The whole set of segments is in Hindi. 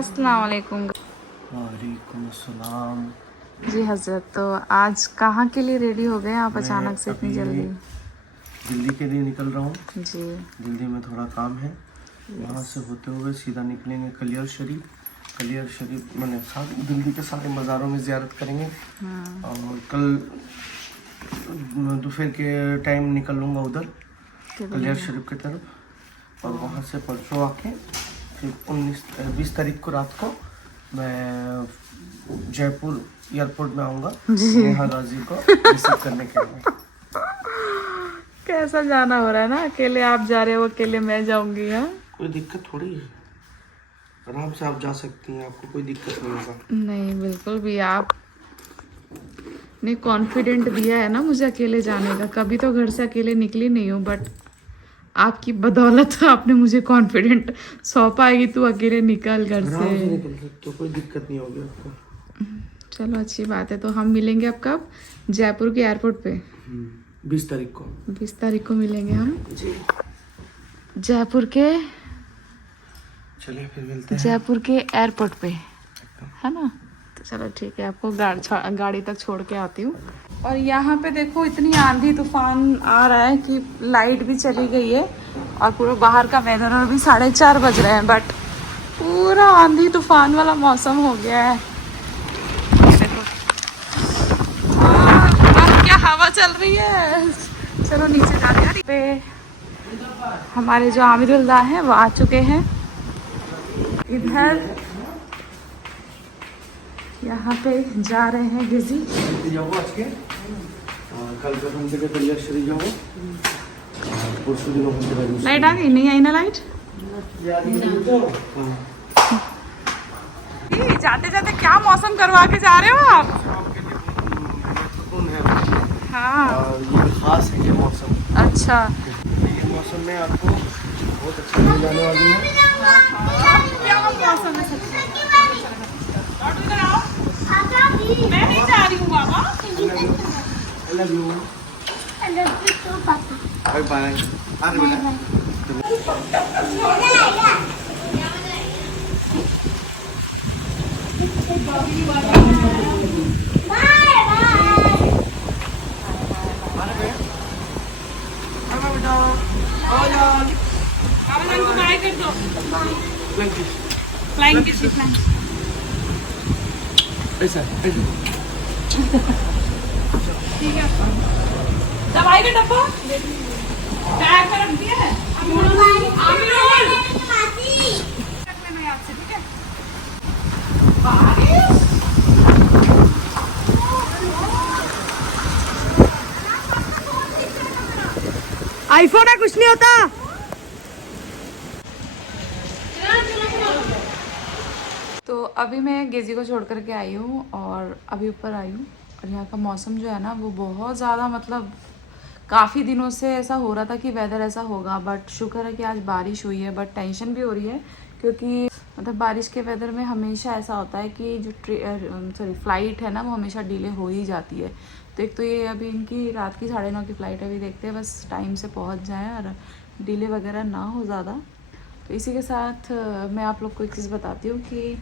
अस्सलाम वालेकुम। वालेकुम अस्सलाम। जी हजरत, तो आज कहाँ के लिए रेडी हो गए आप मैं अचानक से इतनी अभी जल्दी? दिल्ली के लिए निकल रहा हूँ। जी। दिल्ली में थोड़ा काम है, वहाँ से होते हुए सीधा निकलेंगे कलियर शरीफ। कलियर शरीफ मैंने सारे दिल्ली के सारे मज़ारों में ज़ियारत करेंगे और कल दोपहर के टाइम निकल लूँगा उधर कलियर शरीफ की तरफ और वहाँ से परसों आके फिर 20 तारीख को रात को मैं जयपुर एयरपोर्ट में आऊँगा नेहा गाजी को रिसीव करने के लिए। कैसा जाना हो रहा है ना, अकेले आप जा रहे हो, अकेले मैं जाऊंगी। हाँ, कोई दिक्कत थोड़ी है, आराम से आप जा सकती हैं, आपको कोई दिक्कत नहीं होगा। नहीं बिल्कुल भी आप ने कॉन्फिडेंट दिया है ना मुझे अकेले जाने का। कभी तो घर से अकेले निकली नहीं हूँ, बट आपकी बदौलत आपने मुझे कॉन्फिडेंट सौंपा है कि तू अकेले निकल घर आराम से से। निकल सकते हो, कोई दिक्कत नहीं होगी आपको। चलो अच्छी बात है। तो हम मिलेंगे अब कब? जयपुर के एयरपोर्ट पे 20 तारीख को। 20 तारीख को मिलेंगे हम जी जयपुर के चलिए फिर मिलते हैं जयपुर के एयरपोर्ट पे, है ना? तो चलो ठीक है, आपको गाड़ी तक छोड़ के आती हूँ। और यहाँ पे देखो इतनी आंधी तूफान आ रहा है कि लाइट भी चली गई है और पूरा बाहर का वेदर, और अभी 4:30 बज रहे हैं, बट पूरा आंधी तूफान वाला मौसम हो गया है। देखो अब क्या हवा चल रही है। चलो नीचे जाते हैं। पे हमारे जो आमिरुल्लाह हैं वो आ चुके हैं इधर। यहाँ पे जा रहे हैं गिजी। जाओ आज के कल का घूमते के कलियर शरीफ जाओ, परसों दिन घूमते लाइट आ गई? नहीं आई ना लाइट? जाते जाते क्या मौसम करवा के जा रहे हो आप? महत्वपूर्ण है हाँ और ये खास है ये मौसम। अच्छा, ये मौसम में आपको बहुत अच्छा मिल जाने वाली है। क्या मौसम है सच में। मैं नहीं जा रही हूँ बाबा। I love you. I love you too, Papa. Bye bye. Flying kiss ऐसा ठीक है। दवाई का डब्बा बैग में रख दिया है। रखना याद से, ठीक है? बारिश आईफोन है, कुछ नहीं होता। तो अभी मैं गेजी को छोड़ करके आई हूँ और अभी ऊपर आई हूँ, और यहाँ का मौसम जो है ना वो बहुत ज़्यादा, मतलब काफ़ी दिनों से ऐसा हो रहा था कि वेदर ऐसा होगा, बट शुक्र है कि आज बारिश हुई है। बट टेंशन भी हो रही है क्योंकि मतलब बारिश के वेदर में हमेशा ऐसा होता है कि जो फ़्लाइट है ना वो हमेशा डिले हो ही जाती है। तो एक तो ये अभी इनकी रात की 9:30 की फ़्लाइट है, अभी देखते हैं बस टाइम से पहुँच जाएँ और डिले वगैरह ना हो ज़्यादा। तो इसी के साथ मैं आप लोग को एक चीज़ बताती हूँ कि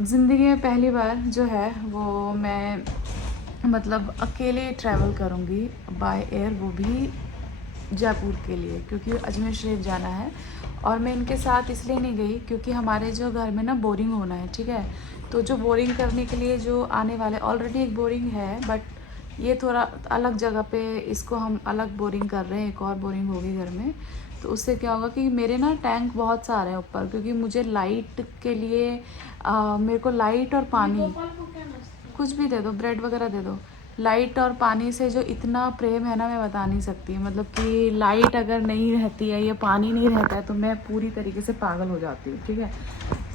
ज़िंदगी में पहली बार जो है वो मैं मतलब अकेले ट्रैवल करूँगी बाय एयर, वो भी जयपुर के लिए, क्योंकि अजमेर शरीफ जाना है। और मैं इनके साथ इसलिए नहीं गई क्योंकि हमारे जो घर में ना बोरिंग होना है, ठीक है? तो जो बोरिंग करने के लिए जो आने वाले, ऑलरेडी एक बोरिंग है बट ये थोड़ा अलग जगह पे इसको हम अलग बोरिंग कर रहे हैं, एक और बोरिंग होगी घर में। तो उससे क्या होगा कि मेरे ना टैंक बहुत सारे हैं ऊपर, क्योंकि मुझे लाइट के लिए मेरे को लाइट और पानी, कुछ भी दे दो, ब्रेड वगैरह दे दो। लाइट और पानी से जो इतना प्रेम है ना मैं बता नहीं सकती। मतलब कि लाइट अगर नहीं रहती है या पानी नहीं रहता है तो मैं पूरी तरीके से पागल हो जाती हूँ, ठीक है?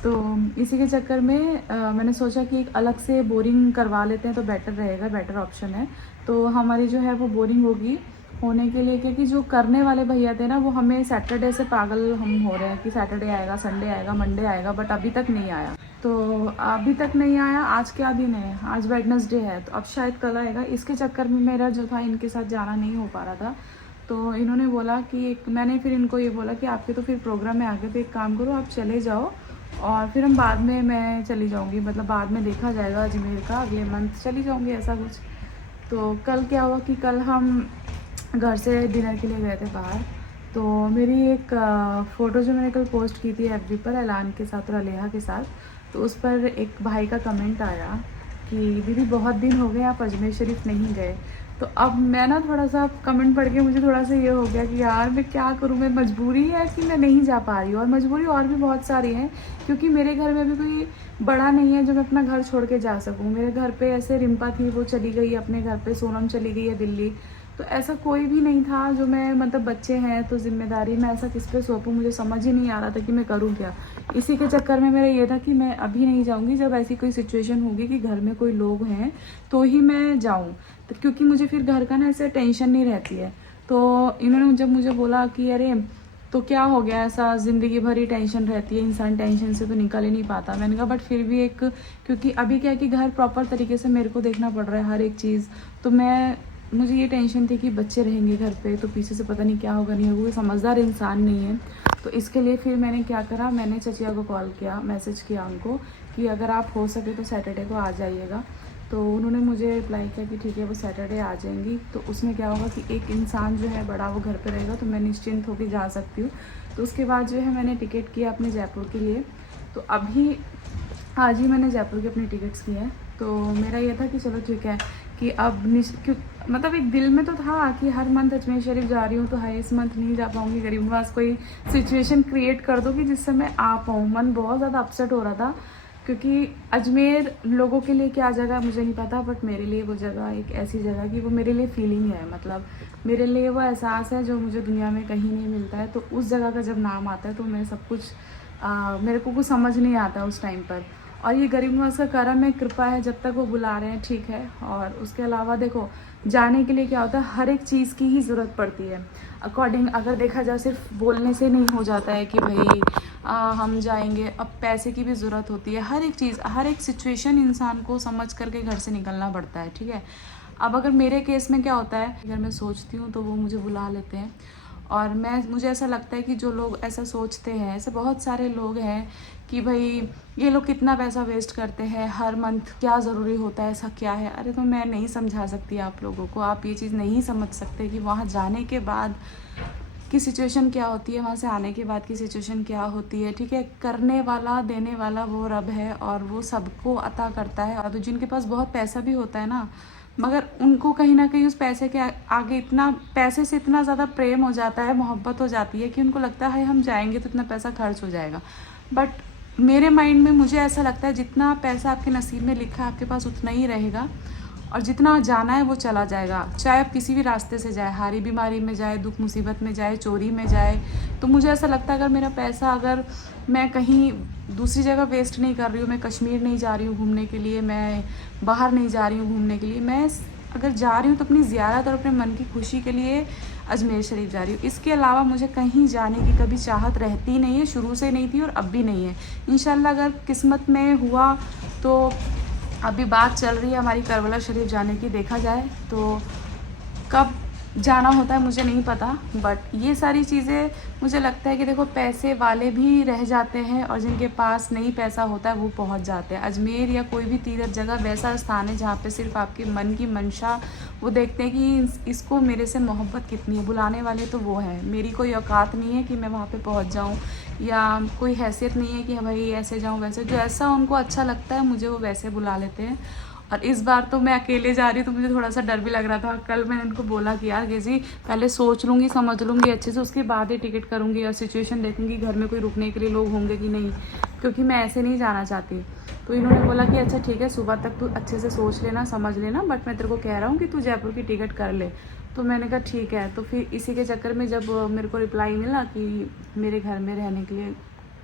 तो इसी के चक्कर में मैंने सोचा कि एक अलग से बोरिंग करवा लेते हैं तो बेटर रहेगा, बेटर ऑप्शन है। तो हमारी जो है वो बोरिंग होगी होने के लिए, क्योंकि जो करने वाले भैया थे ना वो हमें सैटरडे से पागल हम हो रहे हैं कि सैटरडे आएगा, संडे आएगा, मंडे आएगा, बट अभी तक नहीं आया। तो अभी तक नहीं आया। आज क्या दिन है? आज वेडनेसडे है, तो अब शायद कल आएगा। इसके चक्कर में मेरा जो था इनके साथ जाना नहीं हो पा रहा था। तो इन्होंने बोला कि मैंने फिर इनको ये बोला कि आपके तो फिर प्रोग्राम में आ गए, तो एक काम करो आप चले जाओ और फिर हम बाद में मैं चली जाऊँगी, मतलब बाद में देखा जाएगा अजमेर का, अगले मंथ चली जाऊँगी ऐसा कुछ। तो कल क्या हुआ कि कल हम घर से डिनर के लिए गए थे बाहर। तो मेरी एक फ़ोटो जो मैंने कल पोस्ट की थी FB पर ऐलान के साथ और अलेहा के साथ, तो उस पर एक भाई का कमेंट आया कि दीदी बहुत दिन हो गए आप अजमेर शरीफ नहीं गए। तो अब मैं ना थोड़ा सा कमेंट पढ़ के मुझे थोड़ा सा ये हो गया कि यार मैं क्या करूँ, मैं मजबूरी है कि मैं नहीं जा पा रही हूँ। और मजबूरी और भी बहुत सारी है, क्योंकि मेरे घर में भी कोई बड़ा नहीं है जो मैं अपना घर छोड़ के जा सकूँ। मेरे घर पे ऐसे रिम्पा थी, वो चली गई अपने घर पे, सोनम चली गई है दिल्ली। तो ऐसा कोई भी नहीं था जो मैं, मतलब बच्चे हैं तो जिम्मेदारी मैं ऐसा किस पे सौंपूँ, मुझे समझ ही नहीं आ रहा था कि मैं करूँ क्या। इसी के चक्कर में मेरा ये था कि मैं अभी नहीं जाऊँगी, जब ऐसी कोई सिचुएशन होगी कि घर में कोई लोग हैं तो ही मैं जाऊँ, तो क्योंकि मुझे फिर घर का ना ऐसे टेंशन नहीं रहती है। तो इन्होंने जब मुझे बोला कि अरे तो क्या हो गया, ऐसा ज़िंदगी भर ही टेंशन रहती है, इंसान टेंशन से तो निकल ही नहीं पाता। मैंने कहा बट फिर भी एक, क्योंकि अभी क्या है कि घर प्रॉपर तरीके से मेरे को देखना पड़ रहा है हर एक चीज़। तो मुझे ये टेंशन थी कि बच्चे रहेंगे घर पे तो पीछे से पता नहीं क्या होगा, नहीं होगा, कोई समझदार इंसान नहीं है। तो इसके लिए फिर मैंने क्या करा, मैंने चचिया को कॉल किया, मैसेज किया उनको कि अगर आप हो सके तो सैटरडे को आ जाइएगा। तो उन्होंने मुझे रिप्लाई किया कि ठीक है वो सैटरडे आ जाएंगी। तो उसमें क्या होगा कि एक इंसान जो है बड़ा वो घर पे रहेगा, तो मैं निश्चिंत होकर जा सकती हूँ। तो उसके बाद जो है मैंने टिकट किया अपने जयपुर के लिए। तो अभी आज ही मैंने जयपुर के अपने टिकट्स किए हैं। तो मेरा ये था कि चलो ठीक है कि अब मतलब एक दिल में तो था कि हर मंथ अजमेर शरीफ जा रही हूँ, तो है इस मंथ नहीं जा पाऊँगी। गरीब नवाज कोई सिचुएशन क्रिएट कर दो कि जिससे मैं आ पाऊँ। मन बहुत ज़्यादा अपसेट हो रहा था, क्योंकि अजमेर लोगों के लिए क्या जगह मुझे नहीं पता, बट मेरे लिए वो जगह एक ऐसी जगह कि वो मेरे लिए फीलिंग है, मतलब मेरे लिए वो एहसास है जो मुझे दुनिया में कहीं नहीं मिलता है। तो उस जगह का जब नाम आता है तो मैं सब कुछ मेरे को कुछ समझ नहीं आता उस टाइम पर। और ये गरीब नवाज का करम है, कृपा है, जब तक वो बुला रहे हैं ठीक है। और उसके अलावा देखो जाने के लिए क्या होता है, हर एक चीज़ की ही ज़रूरत पड़ती है। अकॉर्डिंग अगर देखा जाए सिर्फ बोलने से नहीं हो जाता है कि भाई हम जाएंगे, अब पैसे की भी ज़रूरत होती है। हर एक चीज़, हर एक सिचुएशन इंसान को समझ करके घर से निकलना पड़ता है, ठीक है। अब अगर मेरे केस में क्या होता है, अगर मैं सोचती हूँ तो वो मुझे बुला लेते हैं। और मुझे ऐसा लगता है कि जो लोग ऐसा सोचते हैं, ऐसे बहुत सारे लोग हैं कि भाई ये लोग कितना पैसा वेस्ट करते हैं हर मंथ, क्या ज़रूरी होता है, ऐसा क्या है। अरे तो मैं नहीं समझा सकती आप लोगों को, आप ये चीज़ नहीं समझ सकते कि वहाँ जाने के बाद की सिचुएशन क्या होती है, वहाँ से आने के बाद की सिचुएशन क्या होती है, ठीक है। करने वाला देने वाला वो रब है और वो सबको अता करता है। और तो जिनके पास बहुत पैसा भी होता है ना, मगर उनको कहीं ना कहीं उस पैसे के आगे इतना, पैसे से इतना ज़्यादा प्रेम हो जाता है, मोहब्बत हो जाती है कि उनको लगता है हम जाएंगे तो इतना पैसा खर्च हो जाएगा। बट मेरे माइंड में मुझे ऐसा लगता है जितना पैसा आपके नसीब में लिखा है आपके पास उतना ही रहेगा, और जितना जाना है वो चला जाएगा। चाहे आप किसी भी रास्ते से जाए, हारी बीमारी में जाए, दुख मुसीबत में जाए, चोरी में जाए। तो मुझे ऐसा लगता है अगर मेरा पैसा, अगर मैं कहीं दूसरी जगह वेस्ट नहीं कर रही हूँ, मैं कश्मीर नहीं जा रही हूँ घूमने के लिए, मैं बाहर नहीं जा रही हूँ घूमने के लिए, मैं अगर जा रही हूँ तो अपनी ज़ियारत और अपने मन की खुशी के लिए अजमेर शरीफ जा रही हूँ। इसके अलावा मुझे कहीं जाने की कभी चाहत रहती नहीं है, शुरू से नहीं थी और अब भी नहीं है। इंशाल्लाह अगर किस्मत में हुआ तो अभी बात चल रही है हमारी करबला शरीफ जाने की, देखा जाए तो कब जाना होता है मुझे नहीं पता। बट ये सारी चीज़ें मुझे लगता है कि देखो पैसे वाले भी रह जाते हैं और जिनके पास नहीं पैसा होता है वो पहुंच जाते हैं। अजमेर या कोई भी तीर्थ जगह वैसा स्थान है जहाँ पे सिर्फ आपके मन की मंशा वो देखते हैं कि इसको मेरे से मोहब्बत कितनी है। बुलाने वाले तो वो हैं, मेरी कोई औकात नहीं है कि मैं वहाँ पे पहुँच जाऊँ, या कोई हैसियत नहीं है कि भाई ऐसे जाऊँ वैसे। जो ऐसा उनको अच्छा लगता है मुझे वो वैसे बुला लेते हैं। और इस बार तो मैं अकेले जा रही हूँ तो मुझे थोड़ा सा डर भी लग रहा था। कल मैंने उनको बोला कि यार गेजी पहले सोच लूँगी, समझ लूँगी अच्छे से, उसके बाद ही टिकट करूँगी और सिचुएशन देखूँगी घर में कोई रुकने के लिए लोग होंगे कि नहीं, क्योंकि मैं ऐसे नहीं जाना चाहती। तो इन्होंने बोला कि अच्छा ठीक है सुबह तक तू अच्छे से सोच लेना, समझ लेना, बट मैं तेरे को कह रहा हूँ कि तू जयपुर की टिकट कर ले। तो मैंने कहा ठीक है। तो फिर इसी के चक्कर में जब मेरे को रिप्लाई मिला कि मेरे घर में रहने के लिए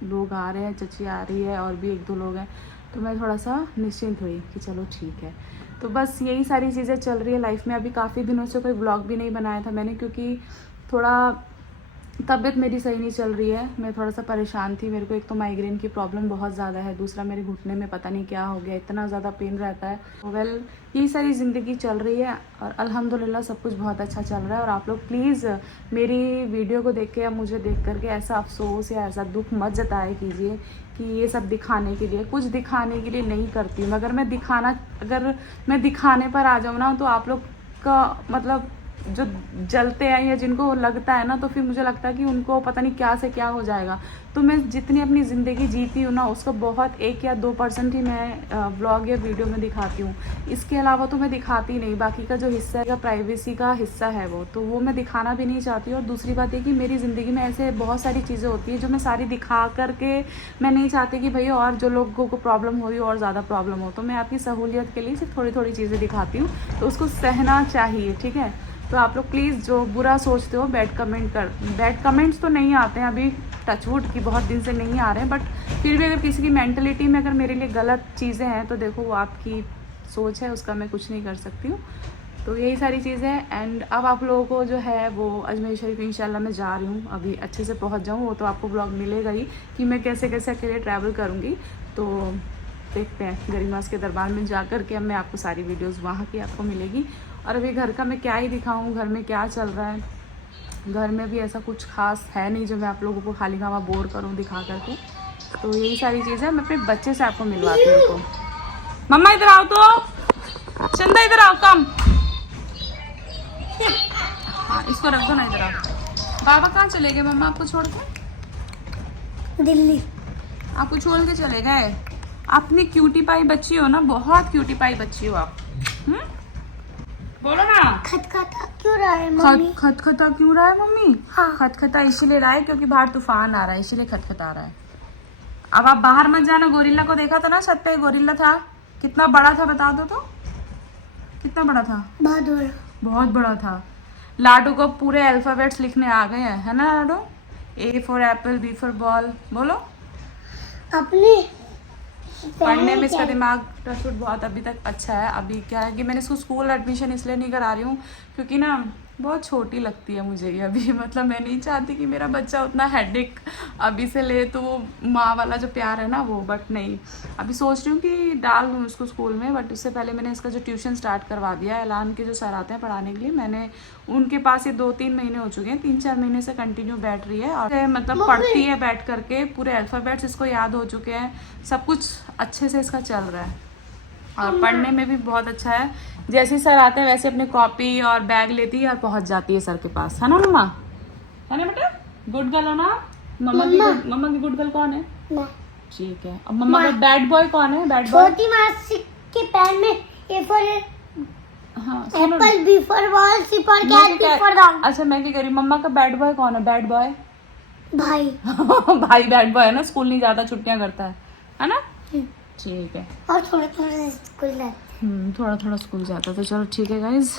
लोग आ रहे हैं, चची आ रही है और भी 1-2 लोग हैं, तो मैं थोड़ा सा निश्चिंत हुई कि चलो ठीक है। तो बस यही सारी चीज़ें चल रही है लाइफ में। अभी काफ़ी दिनों से कोई ब्लॉग भी नहीं बनाया था मैंने, क्योंकि थोड़ा तबीयत मेरी सही नहीं चल रही है, मैं थोड़ा सा परेशान थी। मेरे को एक तो माइग्रेन की प्रॉब्लम बहुत ज़्यादा है, दूसरा मेरे घुटने में पता नहीं क्या हो गया, इतना ज़्यादा पेन रहता है। वेल यही सारी ज़िंदगी चल रही है और अल्हम्दुलिल्लाह सब कुछ बहुत अच्छा चल रहा है। और आप लोग प्लीज़ मेरी वीडियो को देख के या मुझे देख करके ऐसा अफसोस या ऐसा दुख मत जताया कीजिए कि ये सब दिखाने के लिए, कुछ दिखाने के लिए नहीं करती हूँ। अगर मैं दिखाने पर आ जाऊँ ना तो आप लोग का मतलब जो जलते हैं या जिनको लगता है ना, तो फिर मुझे लगता है कि उनको पता नहीं क्या से क्या हो जाएगा। तो मैं जितनी अपनी ज़िंदगी जीती हूँ ना, उसका बहुत 1 या 2% ही मैं व्लॉग या वीडियो में दिखाती हूँ। इसके अलावा तो मैं दिखाती नहीं। बाकी का जो हिस्सा है प्राइवेसी का हिस्सा है वो मैं दिखाना भी नहीं चाहती। और दूसरी बात है कि मेरी ज़िंदगी में ऐसे बहुत सारी चीज़ें होती हैं जो मैं सारी दिखा करके मैं नहीं चाहती कि भैया और जो लोगों को प्रॉब्लम हो रही हो और ज़्यादा प्रॉब्लम हो। तो मैं आपकी सहूलियत के लिए सिर्फ थोड़ी थोड़ी चीज़ें दिखाती हूँ, तो उसको सहना चाहिए, ठीक है। तो आप लोग प्लीज़ जो बुरा सोचते हो बैड कमेंट्स तो नहीं आते हैं अभी, टचवुड की बहुत दिन से नहीं आ रहे हैं, बट फिर भी अगर किसी की मेंटलिटी में अगर मेरे लिए गलत चीज़ें हैं तो देखो वो आपकी सोच है, उसका मैं कुछ नहीं कर सकती हूँ। तो यही सारी चीज़ें हैं। एंड अब आप लोगों को जो है वो अजमेर शरीफ इंशाल्लाह मैं जा रही हूँ, अभी अच्छे से पहुँच जाऊँ, वो तो आपको ब्लॉग मिलेगा ही कि मैं कैसे कैसे अकेले ट्रैवल करूँगी। तो देखते हैं गरीमास के दरबार में जा कर के अब मैं आपको सारी वीडियोस वहाँ की आपको मिलेगी। और अभी घर का मैं क्या ही दिखाऊँ, घर में क्या चल रहा है। घर में भी ऐसा कुछ खास है नहीं जो मैं आप लोगों को खाली खामा बोर करूँ दिखा करके। तो यही सारी चीज़ें मैं अपने बच्चे से आपको मिलवाती हूँ। तो मम्मा इधर आओ, तो चंदा इधर आओ, कम। हाँ इसको रख दो ना, इधर आओ। बाबा कहाँ चले गए मम्मा आपको छोड़ के? दिल्ली। आपको छोड़ के चले गए? अपनी क्यूटी पाई बच्ची हो ना, बहुत क्यूटी पाई बच्ची हो आप। बोलो ना। खटखटा क्यों रहा है मम्मी? खटखटा क्यों रहा है मम्मी? हाँ। खटखटा इसलिए रहा है क्योंकि बाहर तूफान आ रहा है, इसलिए खटखटा रहा है। अब आप बाहर मत जाना। गोरिल्ला को देखा था ना, छत पे गोरिल्ला था, कितना बड़ा था बता दो तो, कितना बड़ा था? बहुत बड़ा। बहुत बड़ा था। लाडू को पूरे अल्फाबेट्स लिखने आ गए हैं, है ना लाडू? A for Apple, B for ball. बोलो। अपने पढ़ने में इसका दिमाग टचवुड बहुत अभी तक अच्छा है। अभी क्या है कि मैंने इसको स्कूल एडमिशन इसलिए नहीं करा रही हूँ क्योंकि ना बहुत छोटी लगती है मुझे ये अभी। मतलब मैं नहीं चाहती कि मेरा बच्चा उतना हेडेक अभी से ले, तो वो माँ वाला जो प्यार है ना वो, बट नहीं, अभी सोच रही हूँ कि डाल दूँ इसको स्कूल में। बट उससे पहले मैंने इसका जो ट्यूशन स्टार्ट करवा दिया है। ऐलान के जो सर आते हैं पढ़ाने के लिए, मैंने उनके पास ये 2-3 महीने हो चुके हैं, 3-4 महीने से कंटिन्यू बैठ रही है और मतलब पढ़ती है बैठ करके। पूरे अल्फ़ाबेट्स इसको याद हो चुके हैं, सब कुछ अच्छे से इसका चल रहा है और पढ़ने में भी बहुत अच्छा है। जैसे ही सर आते हैं वैसे अपनी कॉपी और बैग लेती है और पहुंच जाती है सर के पास, है ना मम्मा? है ना बेटा? गुड गर्ल हो ना? मम्मा की गुड गर्ल कौन है? मैं। ठीक है। अब मम्मा का बैड बॉय कौन है? बैड बॉय छोटी मासी के पैन में A फॉर हाँ apple, B for ball, C for cat, D for dog. अच्छा मैं क्या करी, मम्मा का बैड बॉय कौन है? बैड बॉय भाई। भाई बैड बॉय है ना, स्कूल नहीं जाता, छुट्टियां करता है ना? ठीक है। और थोड़ा थोड़ा स्कूल जाते। थोड़ा थोड़ा स्कूल जाता है। तो चलो ठीक है गाइज।